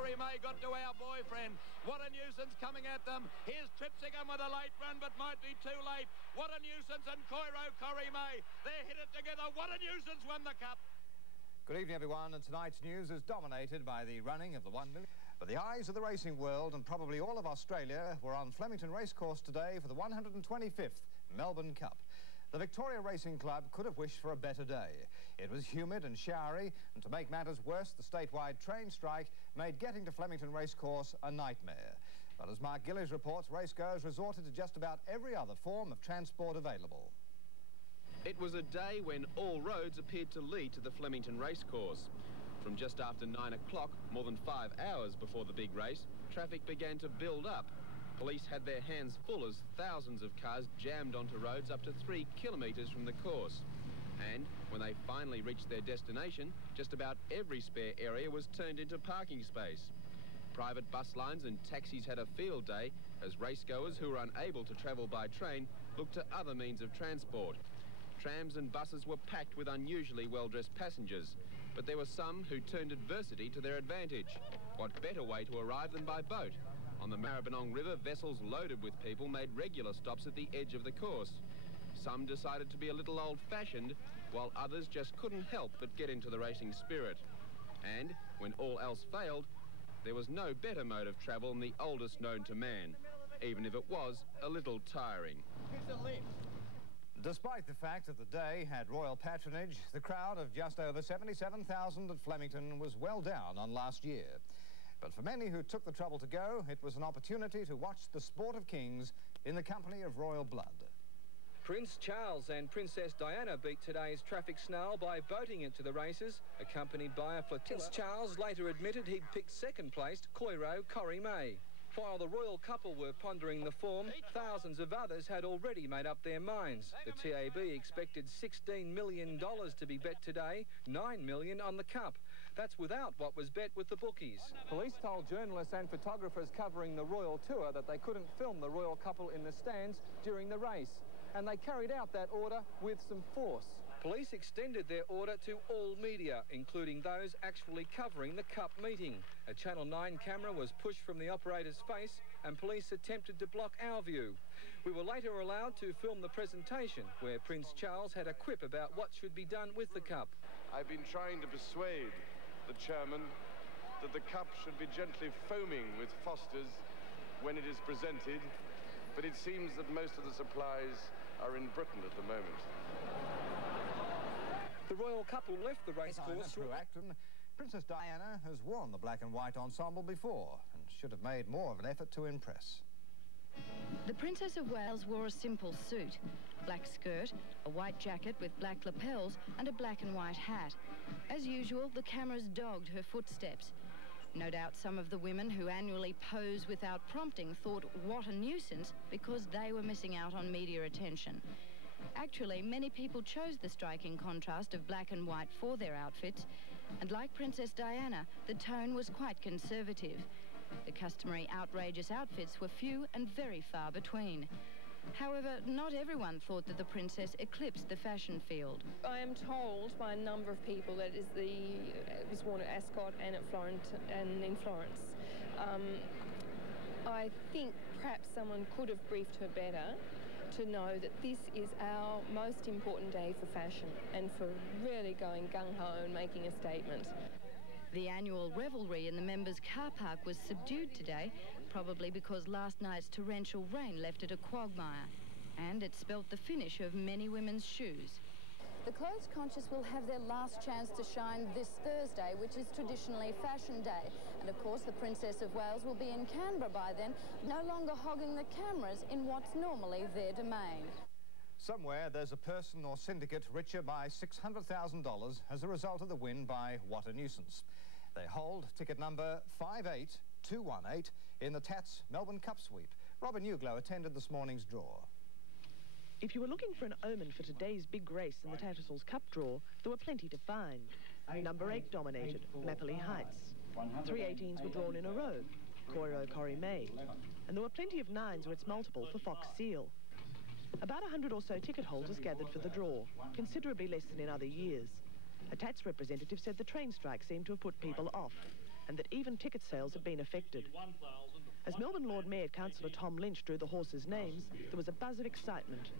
Corrie May got to our boyfriend. What a nuisance coming at them. Here's Tripsingham with a late run, but might be too late. What a nuisance, and Corrie May. They're hit it together. What a nuisance, won the Cup. Good evening, everyone, and tonight's news is dominated by the running of the 1 million. But the eyes of the racing world and probably all of Australia were on Flemington Racecourse today for the 125th Melbourne Cup. The Victoria Racing Club could have wished for a better day. It was humid and showery, and to make matters worse, the statewide train strike made getting to Flemington Racecourse a nightmare. But as Mark Gillies reports, racegoers resorted to just about every other form of transport available. It was a day when all roads appeared to lead to the Flemington Racecourse. From just after 9 o'clock, more than 5 hours before the big race, traffic began to build up. Police had their hands full as thousands of cars jammed onto roads up to 3 kilometres from the course. And when they finally reached their destination, just about every spare area was turned into parking space. Private bus lines and taxis had a field day as racegoers who were unable to travel by train looked to other means of transport. Trams and buses were packed with unusually well-dressed passengers, but there were some who turned adversity to their advantage. What better way to arrive than by boat? On the Maribyrnong River, vessels loaded with people made regular stops at the edge of the course. Some decided to be a little old-fashioned, while others just couldn't help but get into the racing spirit. And when all else failed, there was no better mode of travel than the oldest known to man, even if it was a little tiring. Here's a lift. Despite the fact that the day had royal patronage, the crowd of just over 77,000 at Flemington was well down on last year. But for many who took the trouble to go, it was an opportunity to watch the sport of kings in the company of royal blood. Prince Charles and Princess Diana beat today's traffic snarl by boating into the races, accompanied by a flotilla. Prince Charles later admitted he'd picked second-placed Corrie May. While the royal couple were pondering the form, thousands of others had already made up their minds. The TAB expected $16 million to be bet today, $9 million on the Cup. That's without what was bet with the bookies. Police told journalists and photographers covering the royal tour that they couldn't film the royal couple in the stands during the race, and they carried out that order with some force. Police extended their order to all media, including those actually covering the Cup meeting. A Channel 9 camera was pushed from the operator's face and police attempted to block our view. We were later allowed to film the presentation where Prince Charles had a quip about what should be done with the Cup. I've been trying to persuade the chairman that the Cup should be gently foaming with Fosters when it is presented, but it seems that most of the supplies are in Britain at the moment. The royal couple left the racecourse. Through Acton, Princess Diana has worn the black and white ensemble before and should have made more of an effort to impress. The Princess of Wales wore a simple suit, a black skirt, a white jacket with black lapels and a black and white hat. As usual, the cameras dogged her footsteps. No doubt some of the women who annually pose without prompting thought what a nuisance because they were missing out on media attention. Actually, many people chose the striking contrast of black and white for their outfits, and like Princess Diana, the tone was quite conservative. The customary outrageous outfits were few and very far between. However, not everyone thought that the princess eclipsed the fashion field. I am told by a number of people that it was worn at Ascot and in Florence. I think perhaps someone could have briefed her better to know that this is our most important day for fashion and for really going gung-ho and making a statement. The annual revelry in the members' car park was subdued today, probably because last night's torrential rain left it a quagmire, and it spelt the finish of many women's shoes. The clothes conscious will have their last chance to shine this Thursday, which is traditionally Fashion Day. And of course, the Princess of Wales will be in Canberra by then, no longer hogging the cameras in what's normally their domain. Somewhere there's a person or syndicate richer by $600,000 as a result of the win by What a Nuisance. They hold ticket number 58218 in the Tatts Melbourne Cup Sweep. Robin Uglow attended this morning's draw. If you were looking for an omen for today's big race in the Tattersall's Cup draw, there were plenty to find. Number 8 dominated, Mapperley Heights. 3 18s were drawn in a row, Corrie May. And there were plenty of 9s or its multiple for Fox Seal. About 100 or so ticket holders gathered for the draw, considerably less than in other years. A Tatts representative said the train strike seemed to have put people off, and that even ticket sales had been affected. As Melbourne Lord Mayor Councillor Tom Lynch drew the horses' names, there was a buzz of excitement,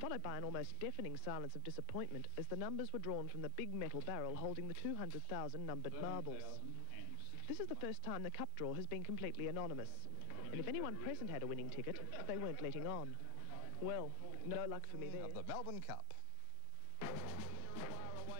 followed by an almost deafening silence of disappointment as the numbers were drawn from the big metal barrel holding the 200,000 numbered marbles. This is the first time the cup draw has been completely anonymous, and if anyone present had a winning ticket, they weren't letting on. Well, no luck for me there. Of the Melbourne Cup.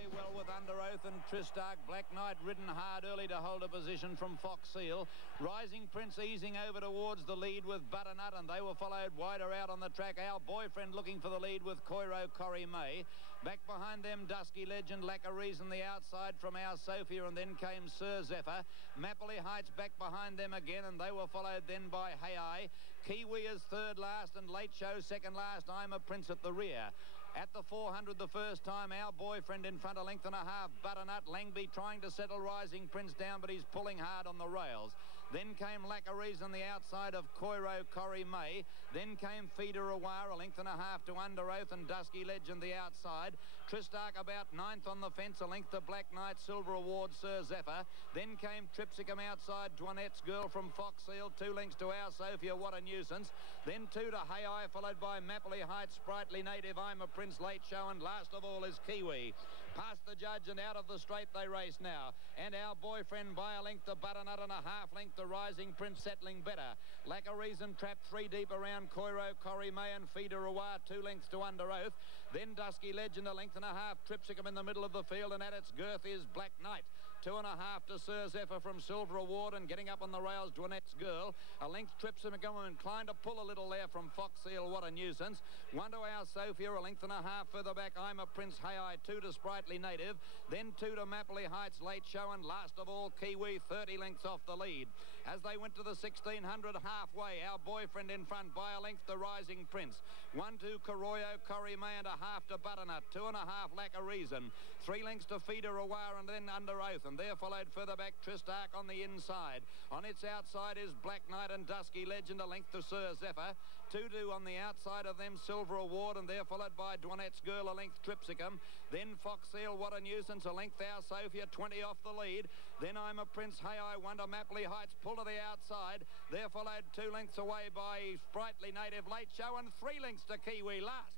Well with Under Oath and Tristark. Black Knight ridden hard early to hold a position from Fox Seal. Rising Prince easing over towards the lead with Butternut, and they were followed wider out on the track. Our Boyfriend looking for the lead with Coiro Corrie May. Back behind them, Dusky Legend, Lack of Reason the outside from Our Sophia, and then came Sir Zephyr. Mapley Heights back behind them again, and they were followed then by Hey Kiwi is third last, and Late Show second last. I'm a Prince at the rear. At the 400 the first time, Our Boyfriend in front, a length and a half. Butternut, Langby trying to settle Rising Prince down, but he's pulling hard on the rails. Then came Lack of Reason the outside of Coiro Corrie May. Then came Feeder Awar, a length and a half to Under Oath, and Dusky Legend the outside. Tristark about ninth on the fence, a length to Black Knight, Silver Award, Sir Zephyr. Then came Tripsicum outside, Dwanette's Girl from Fox Seal, 2 lengths to Our Sophia, What a Nuisance. Then 2 to Hey followed by Mapley Heights, Sprightly Native, I'm a Prince, Late Show, and last of all is Kiwi. Past the judge and out of the straight they race now. And Our Boyfriend by a length to Butternut and a half length to Rising Prince, settling better. Lack of Reason trapped 3 deep around Coiro Corrie May and Feeder Awar, 2 lengths to Under Oath. Then Dusky Legend, a length and a half. Tripsicum in the middle of the field, and at its girth is Black Knight. 2.5 to Sir Zephyr from Silver Award, and getting up on the rails, Dwanette's Girl. A length Tripsicum inclined to pull a little there from Fox Seal, What a Nuisance. 1 to Our Sophia, a length and a half further back, I'm a Prince, Hey 2 to Sprightly Native. Then 2 to Mapley Heights, Late Show, and last of all Kiwi, 30 lengths off the lead. As they went to the 1600 halfway, Our Boyfriend in front by a length to Rising Prince. 1 to Corio Corrie May and a half to Butternut. 2.5 Lack of Reason. 3 lengths to Feeder Awar and then Under Oath, and there followed further back Tristark on the inside. On its outside is Black Knight and Dusky Legend, a length to Sir Zephyr. 2-2 on the outside of them, Silver Award, and there followed by Dwanette's Girl, a length Tripsicum. Then Fox Seal, What a Nuisance, a length Our Sophia, 20 off the lead. Then I'm a Prince, Hey 1 to Mapley Heights, pull to the outside. There followed 2 lengths away by Sprightly Native, Late Show, and 3 lengths to Kiwi last.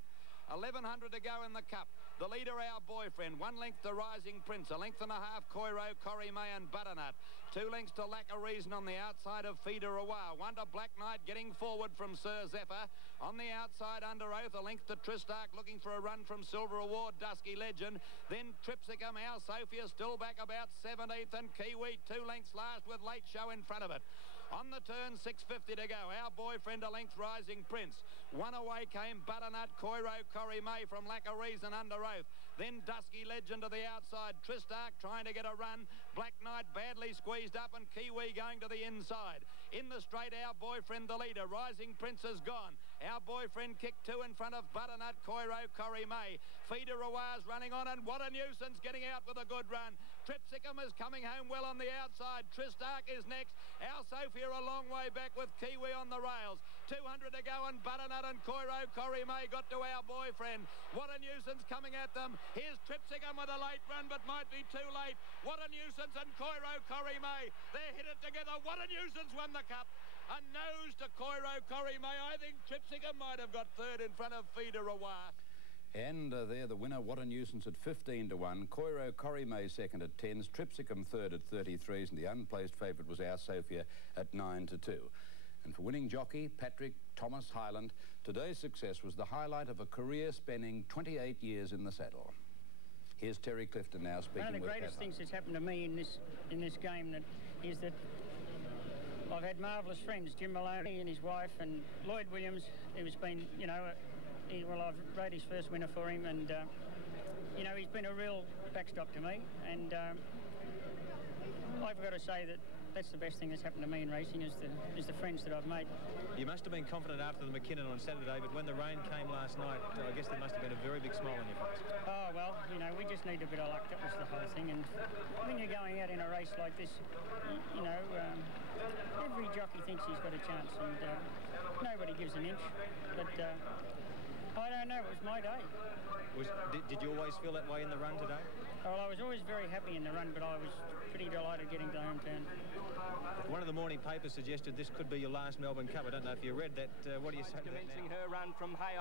1100 to go in the cup. The leader, Our Boyfriend. 1 length to Rising Prince. A length and a half, Coiro Corrie May and Butternut. 2 lengths to Lack of Reason on the outside of Feeder Awar. 1 to Black Knight getting forward from Sir Zephyr. On the outside, Under Oath. A length to Tristark looking for a run from Silver Award, Dusky Legend. Then Tripsicum, Our Sophia still back about 17th, and Kiwi 2 lengths last with Late Show in front of it. On the turn, 650 to go. Our Boyfriend, a length, Rising Prince. 1 away came Butternut, Coiro Corrie May from Lack of Reason, Under Oath. Then Dusky Legend to the outside. Tristark trying to get a run. Black Knight badly squeezed up, and Kiwi going to the inside. In the straight, Our Boyfriend the leader. Rising Prince is gone. Our Boyfriend kicked 2 in front of Butternut, Coiro Corrie May. Feeder Awar's running on, and What a Nuisance getting out with a good run. Tripsicum is coming home well on the outside. Tristark is next. Our Sophia a long way back with Kiwi on the rails. 200 to go, and Butternut and Coiro Corrie May got to Our Boyfriend. What a Nuisance coming at them. Here's Tripsicum with a late run, but might be too late. What a Nuisance and Coiro Corrie May. They're hit it together. What a Nuisance won the cup. A nose to Coiro Corrie May. I think Tripsicum might have got third in front of Feeder Awar. And there the winner, What a Nuisance, at 15 to 1. Coiro Corrie May second at 10s. Tripsicum third at 33s. And the unplaced favourite was Our Sophia at 9 to 2. And for winning jockey Patrick Thomas Hyland, today's success was the highlight of a career spanning 28 years in the saddle. Here's Terry Clifton now speaking with One of the greatest things that's happened to me in this game is that I've had marvellous friends, Jim Maloney and his wife, and Lloyd Williams, who's been, you know, I've rode his first winner for him, and you know, he's been a real backstop to me, and I've got to say that that's the best thing that's happened to me in racing is the friends that I've made. You must have been confident after the McKinnon on Saturday, but when the rain came last night, I guess there must have been a very big smile on your face. Oh, well, you know, we just need a bit of luck. That was the whole thing. And when you're going out in a race like this, you know, every jockey thinks he's got a chance, and nobody gives an inch. But I don't know, it was my day. Did you always feel that way in the run today? Well, I was always very happy in the run, but I was pretty delighted getting to hometown. One of the morning papers suggested this could be your last Melbourne Cup. I don't know if you read that. What do you say to that now? Commencing her run from Hay,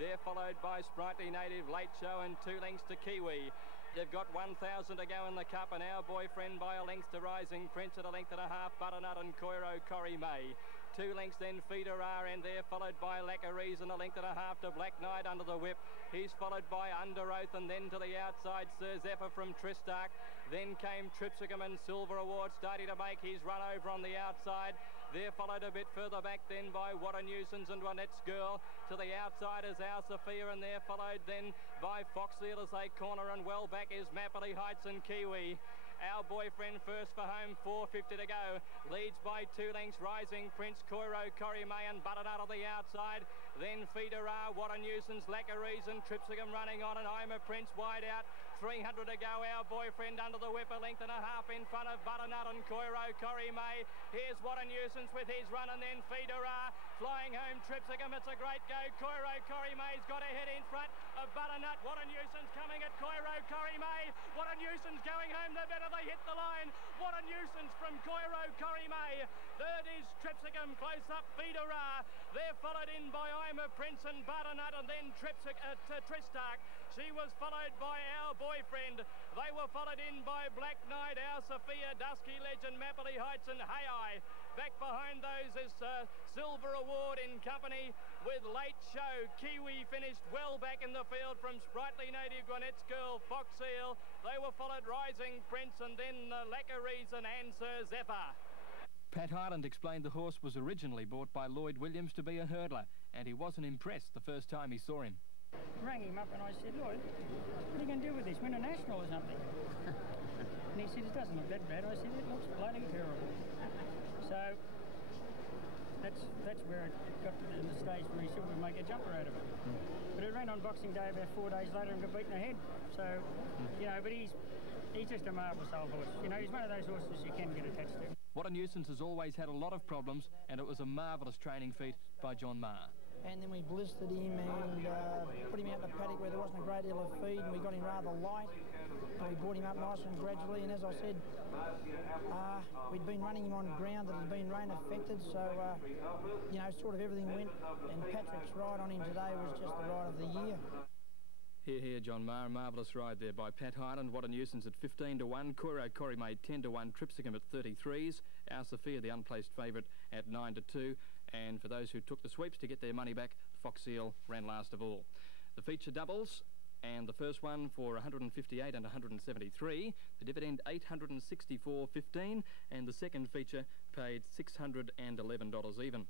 they're followed by Sprightly Native, Late Show and 2 lengths to Kiwi. They've got 1,000 to go in the Cup, and Our Boyfriend by a length to Rising Prince at a length and a half, Butternut and Coiro Corrie May. 2 lengths then Feeder R, and they're followed by Lacqueries and a length and a half to Black Knight under the whip. He's followed by Under Oath, and then to the outside Sir Zephyr from Tristark. Then came Tripsicum and Silver Award starting to make his run over on the outside. They're followed a bit further back then by What a Nuisance and Juanette's Girl. To the outside is Our Sophia, and they're followed then by Foxfield as they corner, and well back is Mapperley Heights and Kiwi. Our Boyfriend first for home, 4.50 to go. Leads by 2 lengths, Rising Prince, Coiro, Corrie May and Butternut on the outside. Then Feeder R, What a Nuisance, Lacqueries and Tripsicum running on, and I'm a Prince wide out. 300 to go, Our Boyfriend under the whip, a length and a half in front of Butternut and Coiro, Corrie May. Here's What a Nuisance with his run, and then Feeder R flying home Tripsicum. It's a great go. Coiro, Corrie May's got a head in front of Butternut. What a Nuisance coming at Coiro, Corrie May. What a Nuisance going home. The better they hit the line. What a Nuisance from Coiro, Corrie May. Third is Tripsicum, close up Feeder R. They're followed in by I'm a Prince and Butternut, and then Tristark. She was followed by Our Boyfriend. They were followed in by Black Knight, Our Sophia, Dusky Legend, Mapperley Heights and Hay. Back behind those is Silver Award in company with Late Show. Kiwi finished well back in the field from Sprightly Native, Juanette's Girl, Fox Eel. They were followed Rising Prince, and then Lacqueries and Sir Zephyr. Pat Harland explained the horse was originally bought by Lloyd Williams to be a hurdler, and he wasn't impressed the first time he saw him. Rang him up and I said, Lloyd, what are you going to do with this? Win a national or something? And he said, it doesn't look that bad. I said, it looks bloody terrible. So that's where it got to the stage where he said we'd make a jumper out of it. But it ran on Boxing Day about 4 days later and got beaten ahead. So, you know, but he's just a marvellous old horse. You know, he's one of those horses you can get attached to. What a Nuisance has always had a lot of problems, and it was a marvellous training feat by John Maher. And then we blistered him and put him out in the paddock where there wasn't a great deal of feed, and we got him rather light. And we brought him up nice and gradually, and as I said, we'd been running him on ground that had been rain affected, so you know, sort of everything went, and Patrick's ride on him today was just the ride of the year. Here, John Maher, marvellous ride there by Pat Harland. What a Nuisance at 15 to 1. Coiro Corrie made 10 to 1. Tripsicum at 33s. Our Sophia, the unplaced favourite, at 9 to 2. And for those who took the sweeps to get their money back, Fox Eel ran last of all. The feature doubles, and the first one for 158 and 173. The dividend $864.15, and the second feature paid $611 even.